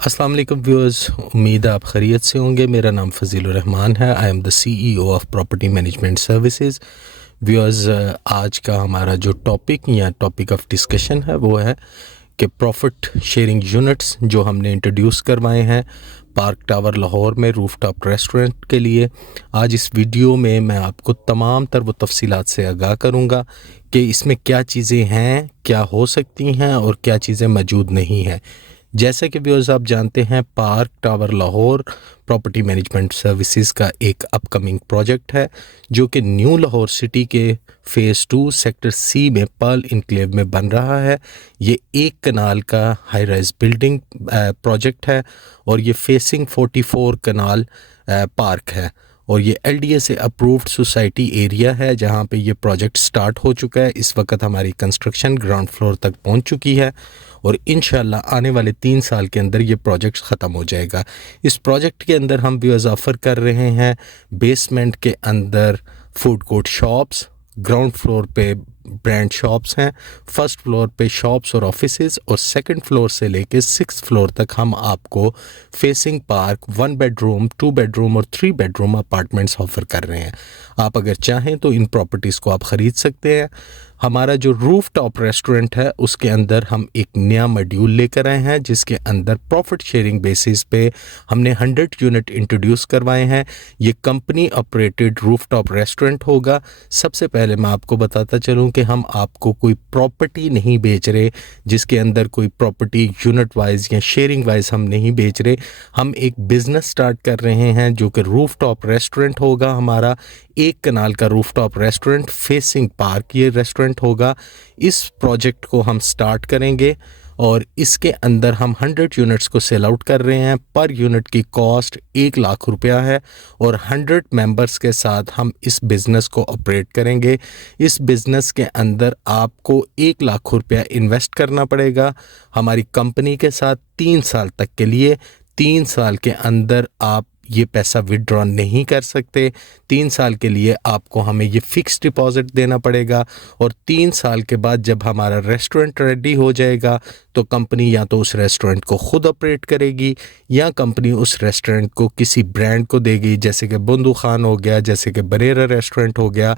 अस्सलाम वालेकुम व्यूअर्स, उम्मीद है आप खैरियत से होंगे। मेरा नाम फ़ज़ीलुर रहमान है। I am the CEO of property management services. Viewers, आज का हमारा जो टॉपिक या टॉपिक ऑफ डिस्कशन है वो है कि प्रॉफिट शेयरिंग यूनिट्स जो हमने इंट्रोड्यूस करवाए हैं पार्क टावर लाहौर में रूफटॉप रेस्टोरेंट के लिए। आज इस वीडियो में मैं आपको तमाम तर वो तफसीलात से आगाह करूँगा कि इसमें क्या चीज़ें हैं, क्या हो सकती हैं और क्या चीज़ें मौजूद नहीं हैं। जैसा कि व्यूअर्स आप जानते हैं, park tower Lahore property management services का एक अपकमिंग प्रोजेक्ट है जो कि न्यू लाहौर सिटी के फ़ेज़ 2 सेक्टर सी में पर्ल इनक्लेव में बन रहा है। ये एक कनाल का हाई राइज बिल्डिंग प्रोजेक्ट है और ये फेसिंग 44 कनाल पार्क है और ये एलडीए से अप्रूव्ड सोसाइटी एरिया है जहाँ पे ये प्रोजेक्ट स्टार्ट हो चुका है। इस वक्त हमारी कंस्ट्रक्शन ग्राउंड फ्लोर तक पहुँच चुकी है और इंशाल्लाह आने वाले 3 साल के अंदर ये प्रोजेक्ट ख़त्म हो जाएगा। इस प्रोजेक्ट के अंदर हम व्यूअर्स ऑफ़र कर रहे हैं बेसमेंट के अंदर food court shops, ground floor पे ब्रांड शॉप्स हैं, फर्स्ट फ्लोर पे शॉप्स और ऑफिसेज और सेकंड फ्लोर से लेके 6th फ्लोर तक हम आपको फेसिंग पार्क 1 बेडरूम, 2 बेडरूम और 3 बेडरूम अपार्टमेंट्स ऑफ़र कर रहे हैं। आप अगर चाहें तो इन प्रॉपर्टीज़ को आप ख़रीद सकते हैं। हमारा जो रूफ टॉप रेस्टोरेंट है उसके अंदर हम एक नया मॉड्यूल लेकर आए हैं जिसके अंदर प्रॉफिट शेयरिंग बेसिस पे हमने 100 यूनिट इंट्रोड्यूस करवाए हैं। ये company operated roof top restaurant होगा। सबसे पहले मैं आपको बताता चलूँ कि हम आपको कोई प्रॉपर्टी नहीं बेच रहे, जिसके अंदर कोई प्रॉपर्टी यूनिट वाइज या शेयरिंग वाइज हम नहीं बेच रहे। हम एक बिज़नेस स्टार्ट कर रहे हैं जो कि रूफ टॉप रेस्टोरेंट होगा। हमारा एक कनाल का रूफटॉप रेस्टोरेंट फेसिंग पार्क ये रेस्टोरेंट होगा। इस प्रोजेक्ट को हम स्टार्ट करेंगे और इसके अंदर हम 100 यूनिट्स को सेल आउट कर रहे हैं। पर यूनिट की कॉस्ट 1 लाख रुपया है और 100 मेंबर्स के साथ हम इस बिज़नेस को ऑपरेट करेंगे। इस बिज़नेस के अंदर आपको 1 लाख रुपया इन्वेस्ट करना पड़ेगा हमारी कंपनी के साथ 3 साल तक के लिए। 3 साल के अंदर आप ये पैसा विड्रॉ नहीं कर सकते। 3 साल के लिए आपको हमें ये फ़िक्स डिपॉज़िट देना पड़ेगा और 3 साल के बाद जब हमारा रेस्टोरेंट रेडी हो जाएगा तो कंपनी या तो उस रेस्टोरेंट को ख़ुद ऑपरेट करेगी या कंपनी उस रेस्टोरेंट को किसी ब्रांड को देगी, जैसे कि बंदू खान हो गया, जैसे कि बरेरा रेस्टोरेंट हो गया।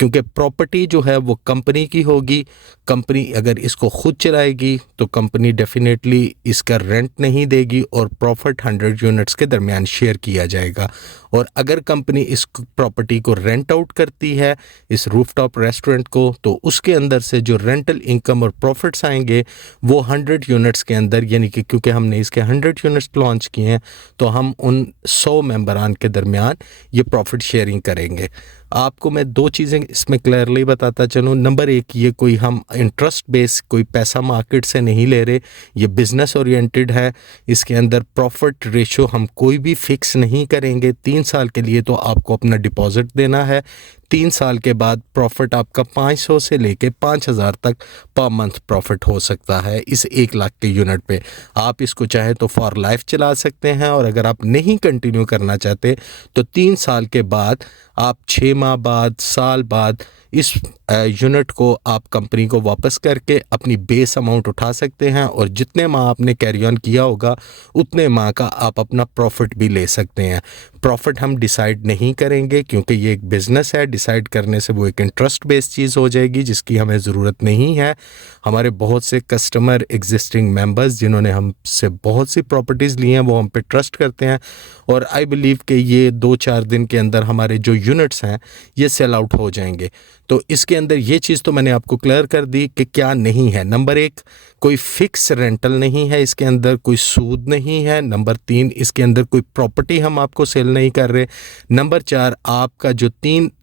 क्योंकि प्रॉपर्टी जो है वो कंपनी की होगी। कंपनी अगर इसको ख़ुद चलाएगी तो कंपनी डेफिनेटली इसका रेंट नहीं देगी और प्रॉफिट 100 यूनिट्स के दरमियान शेयर किया जाएगा। और अगर कंपनी इस प्रॉपर्टी को रेंट आउट करती है इस रूफटॉप रेस्टोरेंट को, तो उसके अंदर से जो रेंटल इनकम और प्रॉफिट्स आएंगे वो 100 यूनिट्स के अंदर, यानी कि क्योंकि हमने इसके 100 यूनिट्स लॉन्च किए हैं तो हम उन 100 मेंबरान के दरमियान ये प्रॉफिट शेयरिंग करेंगे। आपको मैं 2 चीज़ें इसमें क्लियरली बताता चलूँ। नंबर 1, ये कोई हम इंटरेस्ट बेस कोई पैसा मार्केट से नहीं ले रहे, ये बिज़नेस ओरिएंटेड है। इसके अंदर प्रॉफिट रेशो हम कोई भी फिक्स नहीं करेंगे। 3 साल के लिए तो आपको अपना डिपॉज़िट देना है। 3 साल के बाद प्रॉफिट आपका 500 से लेके 5000 तक पर मंथ प्रॉफिट हो सकता है इस 1 लाख के यूनिट पे। आप इसको चाहे तो फॉर लाइफ चला सकते हैं और अगर आप नहीं कंटिन्यू करना चाहते तो 3 साल के बाद आप 6 माह बाद, साल बाद इस यूनिट को आप कंपनी को वापस करके अपनी बेस अमाउंट उठा सकते हैं और जितने माह आपने कैरी ऑन किया होगा उतने माह का आप अपना प्रॉफिट भी ले सकते हैं। प्रॉफिट हम डिसाइड नहीं करेंगे क्योंकि ये एक बिज़नेस है। डिसाइड करने से वो एक इंटरेस्ट बेस्ड चीज़ हो जाएगी जिसकी हमें ज़रूरत नहीं है। हमारे बहुत से कस्टमर एग्जिस्टिंग मेंबर्स जिन्होंने हमसे बहुत सी प्रॉपर्टीज़ ली हैं वो हम पे ट्रस्ट करते हैं और आई बिलीव कि ये 2-4 दिन के अंदर हमारे जो यूनिट्स हैं ये सेल आउट हो जाएंगे। तो इसके अंदर ये चीज़ तो मैंने आपको क्लियर कर दी कि क्या नहीं है। नंबर 1, कोई फ़िक्स रेंटल नहीं है, इसके अंदर कोई सूद नहीं है। नंबर 3, इसके अंदर कोई प्रॉपर्टी हम आपको सेल नहीं कर रहे। नंबर 4, आपका जो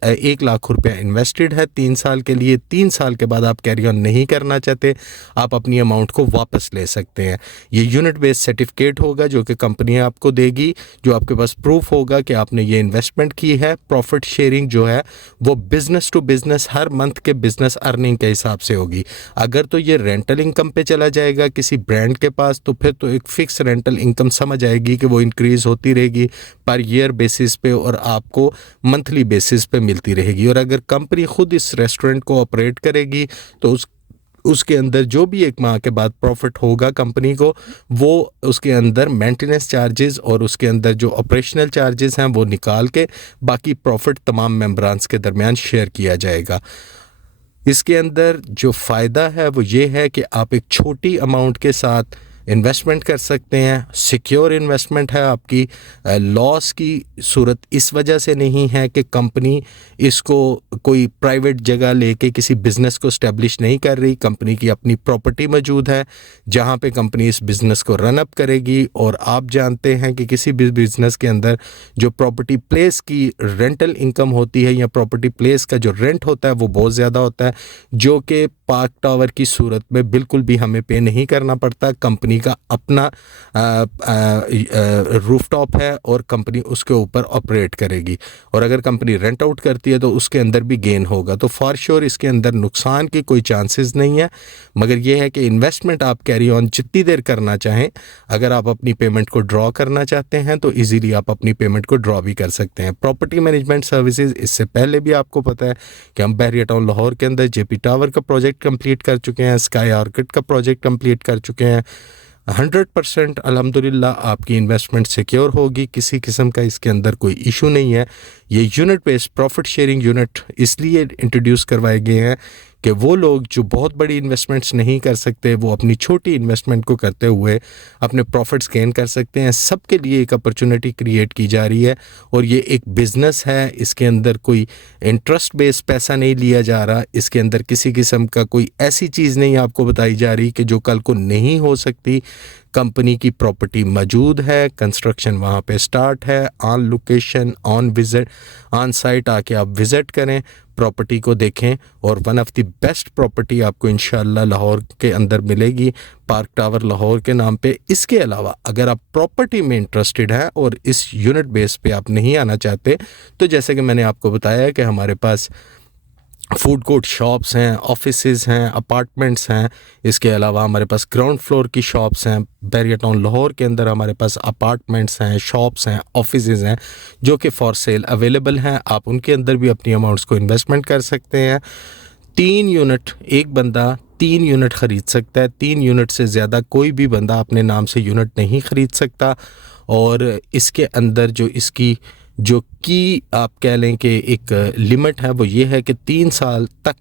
1 लाख रुपया इन्वेस्टेड है 3 साल के लिए, 3 साल के बाद आप कैरी ऑन नहीं करना चाहते, आप अपनी अमाउंट को वापस ले सकते हैं। ये यूनिट बेस्ड सर्टिफिकेट होगा जो कि कंपनी आपको देगी, जो आपके पास प्रूफ होगा कि आपने ये इन्वेस्टमेंट की है। प्रॉफिट शेयरिंग जो है वो बिज़नेस टू बिज़नेस हर मंथ के बिज़नेस अर्निंग के हिसाब से होगी। अगर तो ये रेंटल इनकम पे चला जाएगा किसी ब्रांड के पास तो फिर तो एक फ़िक्स रेंटल इनकम समझ आएगी कि वो इंक्रीज़ होती रहेगी पर ईयर बेसिस पे और आपको मंथली बेसिस पे मिलती रहेगी। और अगर कंपनी ख़ुद इस रेस्टोरेंट को ऑपरेट करेगी तो उसके अंदर जो भी 1 माह के बाद प्रॉफिट होगा कंपनी को, वो उसके अंदर मेंटेनेंस चार्जेस और उसके अंदर जो ऑपरेशनल चार्जेस हैं वो निकाल के बाकी प्रॉफिट तमाम मेंबरान्स के दरमियान शेयर किया जाएगा। इसके अंदर जो फ़ायदा है वो ये है कि आप एक छोटी अमाउंट के साथ इन्वेस्टमेंट कर सकते हैं, सिक्योर इन्वेस्टमेंट है आपकी। लॉस की सूरत इस वजह से नहीं है कि कंपनी इसको कोई प्राइवेट जगह लेके किसी बिज़नेस को स्टैब्लिश नहीं कर रही। कंपनी की अपनी प्रॉपर्टी मौजूद है जहां पे कंपनी इस बिज़नेस को रन अप करेगी। और आप जानते हैं कि किसी भी बिज़नेस के अंदर जो प्रॉपर्टी प्लेस की रेंटल इनकम होती है या प्रॉपर्टी प्लेस का जो रेंट होता है वो बहुत ज़्यादा होता है, जो कि पार्क टावर की सूरत में बिल्कुल भी हमें पे नहीं करना पड़ता। कंपनी का अपना रूफटॉप है और कंपनी उसके ऊपर ऑपरेट करेगी। और अगर कंपनी रेंट आउट करती है तो उसके अंदर भी गेन होगा। तो फॉर श्योर इसके अंदर नुकसान की कोई चांसेस नहीं है, मगर यह है कि इन्वेस्टमेंट आप कैरी ऑन जितनी देर करना चाहें। अगर आप अपनी पेमेंट को ड्रॉ करना चाहते हैं तो इजीली आप अपनी पेमेंट को ड्रॉ भी कर सकते हैं। प्रॉपर्टी मैनेजमेंट सर्विसेज, इससे पहले भी आपको पता है कि हम बहरिया टाउन लाहौर के अंदर जेपी टावर का प्रोजेक्ट कंप्लीट कर चुके हैं, स्काई आर्किड का प्रोजेक्ट कंप्लीट कर चुके हैं। 100% अल्हम्दुलिल्लाह आपकी इन्वेस्टमेंट सिक्योर होगी, किसी किस्म का इसके अंदर कोई इशू नहीं है। ये unit based profit sharing unit इसलिए इंट्रोड्यूस करवाए गए हैं कि वो लोग जो बहुत बड़ी इन्वेस्टमेंट्स नहीं कर सकते वो अपनी छोटी इन्वेस्टमेंट को करते हुए अपने प्रॉफिट्स गेन कर सकते हैं। सबके लिए एक अपॉर्चुनिटी क्रिएट की जा रही है और ये एक बिज़नेस है। इसके अंदर कोई इंटरेस्ट बेस्ड पैसा नहीं लिया जा रहा, इसके अंदर किसी किस्म का कोई ऐसी चीज़ नहीं आपको बताई जा रही कि जो कल को नहीं हो सकती। कंपनी की प्रॉपर्टी मौजूद है, कंस्ट्रक्शन वहाँ पे स्टार्ट है, on location, on visit, on site आके आप विज़िट करें, प्रॉपर्टी को देखें और one of the best property आपको इंशाल्लाह लाहौर के अंदर मिलेगी, पार्क टावर लाहौर के नाम पे। इसके अलावा अगर आप प्रॉपर्टी में इंटरेस्टेड हैं और इस यूनिट बेस पे आप नहीं आना चाहते तो जैसे कि मैंने आपको बताया कि हमारे पास फूड कोर्ट शॉप्स हैं, ऑफिसेज हैं, अपार्टमेंट्स हैं। इसके अलावा हमारे पास ग्राउंड फ्लोर की शॉप्स हैं। बहरिया टाउन लाहौर के अंदर हमारे पास अपार्टमेंट्स हैं, शॉप्स हैं, ऑफिसेज हैं जो कि फॉर सेल अवेलेबल हैं। आप उनके अंदर भी अपनी अमाउंट्स को इन्वेस्टमेंट कर सकते हैं। 3 यूनिट, एक बंदा 3 यूनिट ख़रीद सकता है। 3 यूनिट से ज़्यादा कोई भी बंदा अपने नाम से यूनिट नहीं ख़रीद सकता। और इसके अंदर जो इसकी जो की आप कह लें कि एक लिमिट है वो ये है कि 3 साल तक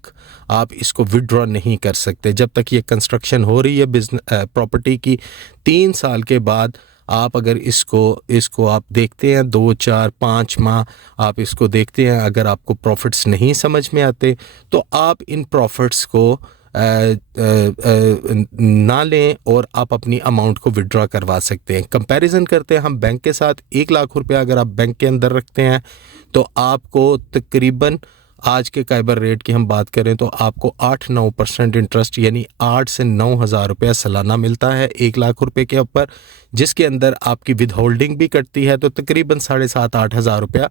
आप इसको विड्रॉ नहीं कर सकते। जब तक ये कंस्ट्रक्शन हो रही है बिजनेस प्रॉपर्टी की, 3 साल के बाद आप अगर इसको आप देखते हैं 2, 4, 5 माह आप इसको देखते हैं, अगर आपको प्रॉफिट्स नहीं समझ में आते तो आप इन प्रॉफिट्स को ना लें और आप अपनी अमाउंट को विड्रॉ करवा सकते हैं। कंपैरिजन करते हैं हम बैंक के साथ, 1 लाख रुपया अगर आप बैंक के अंदर रखते हैं तो आपको तकरीबन आज के काइबर रेट की हम बात करें तो आपको 8-9% इंटरेस्ट यानी 8 से 9 हज़ार रुपया सालाना मिलता है 1 लाख रुपए के ऊपर, जिसके अंदर आपकी विद होल्डिंग भी कटती है तो तकरीबन 7,500-8 हज़ार रुपया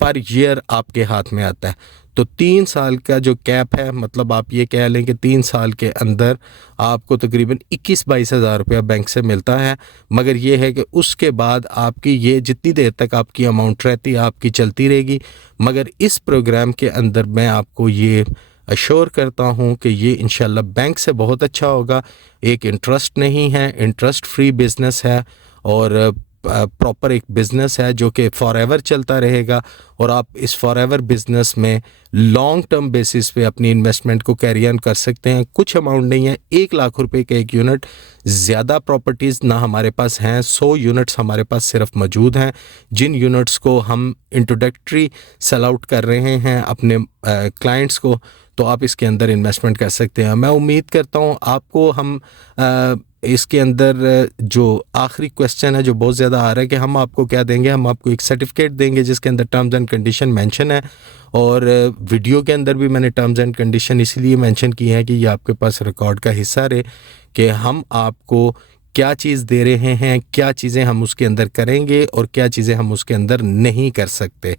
पर ईयर आपके हाथ में आता है। तो 3 साल का जो कैप है, मतलब आप ये कह लें कि 3 साल के अंदर आपको तकरीबन 21-22 हज़ार रुपया बैंक से मिलता है। मगर ये है कि उसके बाद आपकी ये जितनी देर तक आपकी अमाउंट रहती है आपकी चलती रहेगी। मगर इस प्रोग्राम के अंदर मैं आपको ये अश्योर करता हूँ कि ये इंशाल्लाह बैंक से बहुत अच्छा होगा। एक इंटरेस्ट नहीं है, इंटरेस्ट फ्री बिज़नेस है और प्रॉपर एक बिज़नेस है जो कि फॉर एवर चलता रहेगा। और आप इस फॉर एवर बिज़नेस में लॉन्ग टर्म बेसिस पे अपनी इन्वेस्टमेंट को कैरी ऑन कर सकते हैं। कुछ अमाउंट नहीं है, 1 लाख रुपए का एक यूनिट। ज़्यादा प्रॉपर्टीज़ ना हमारे पास हैं, 100 यूनिट्स हमारे पास सिर्फ मौजूद हैं, जिन यूनिट्स को हम इंट्रोडक्टरी सेल आउट कर रहे हैं अपने क्लाइंट्स को। तो आप इसके अंदर इन्वेस्टमेंट कर सकते हैं। मैं उम्मीद करता हूँ आपको हम इसके अंदर जो आखिरी क्वेश्चन है जो बहुत ज़्यादा आ रहा है कि हम आपको क्या देंगे, हम आपको एक सर्टिफिकेट देंगे जिसके अंदर टर्म्स एंड कंडीशन मेंशन है। और वीडियो के अंदर भी मैंने टर्म्स एंड कंडीशन इसलिए मेंशन की है कि ये आपके पास रिकॉर्ड का हिस्सा रहे कि हम आपको क्या चीज़ दे रहे हैं, क्या चीज़ें हम उसके अंदर करेंगे और क्या चीज़ें हम उसके अंदर नहीं कर सकते।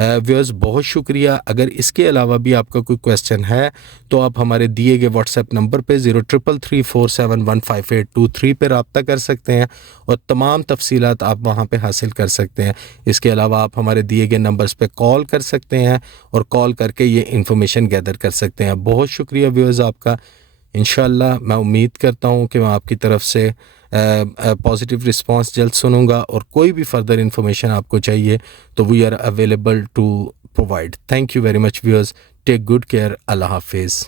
व्यूअर्स बहुत शुक्रिया। अगर इसके अलावा भी आपका कोई क्वेश्चन है तो आप हमारे दिए गए व्हाट्सएप नंबर पे 033347155823 पर रब्ता कर सकते हैं और तमाम तफसीलात आप वहाँ पे हासिल कर सकते हैं। इसके अलावा आप हमारे दिए गए नंबर्स पे कॉल कर सकते हैं और कॉल करके ये इन्फॉर्मेशन गैदर कर सकते हैं। बहुत शुक्रिया व्यूअर्स आपका। इंशाल्लाह मैं उम्मीद करता हूँ कि मैं आपकी तरफ से पॉजिटिव रिस्पांस जल्द सुनूंगा, और कोई भी फर्दर इंफॉर्मेशन आपको चाहिए तो we are available to provide. Thank you very much viewers. Take good care. अल्लाह हाफिज़.